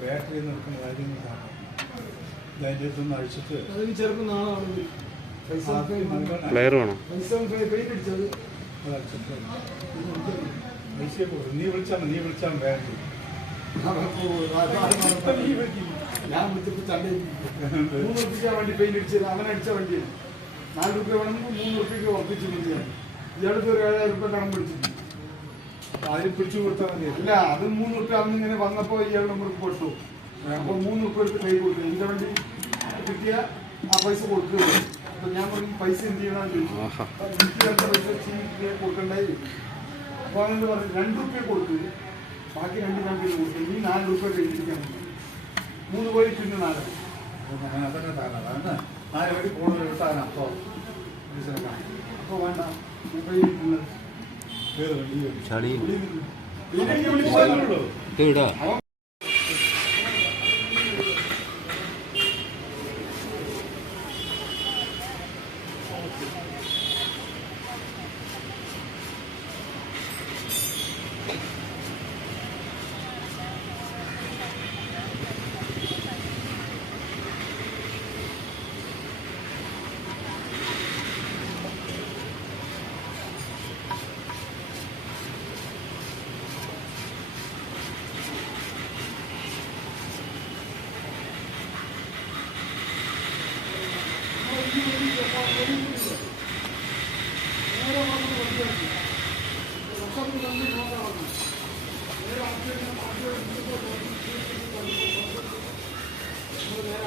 Battery നടക്കുന്ന കാര്യങ്ങളാണ് അതിൻ്റെ അടുത്തൊന്ന് അഴിച്ചിട്ട് അതിന് ചിലപ്പോൾ നാളാണെങ്കിൽ പ്ലെയർ വേണം. പെയിന്റ് അടിച്ചത് അത് അടിച്ചിട്ട് പൈസയെ കൊടുക്കും. നീ വിളിച്ചാൽ ബാറ്ററി ഞാൻ വിളിച്ചപ്പോൾ ചണ്ട 3 റുപ്യ വണ്ടി പെയിന്റ് അടിച്ചത് അവൻ അടിച്ച വണ്ടിയാണ്. 4 റുപ്യ വേണമെങ്കിൽ 3 റുപ്യക്ക് ഉറപ്പിച്ചു ഞാൻ ഇയാൾക്ക് ഒരു 7000 റുപ്യ കടം പിടിച്ചിട്ടുണ്ട്. അതിന് പിടിച്ചു കൊടുത്താൽ മതി. ഇല്ല അത് 3 റുപ്യ അന്ന് ഇങ്ങനെ വന്നപ്പോൾ ഇയാൾ നമ്മൾക്ക് കൊടുത്തു. അപ്പോൾ 3 റുപ്യ എടുത്ത് കൈ കൊടുക്കും. എൻ്റെ വണ്ടി കിട്ടിയ ആ പൈസ കൊടുക്കുക. അപ്പോൾ ഞാൻ പറഞ്ഞു പൈസ എന്ത് ചെയ്യണമെന്ന് ചോദിച്ചു. പൈസ കൊടുക്കണ്ടായി. അപ്പോൾ അങ്ങനെ പറഞ്ഞു 2 റുപ്യ കൊടുത്തു. ബാക്കി 2 കമ്പനി കൊടുത്തു. ഇനി 4 റുപ്യ കഴിഞ്ഞിരിക്കാൻ 3 പോയി പിന്നെ 4. അതന്നെ താങ്ങാണ് 4 വഴി കൂടുതൽ കിട്ടാൻ. അപ്പോൾ അപ്പോൾ വേണ്ട ഉപയോഗിക്കുന്നത് ചളി വിളിക്കുള്ളൂ. ഇടാ നേരെ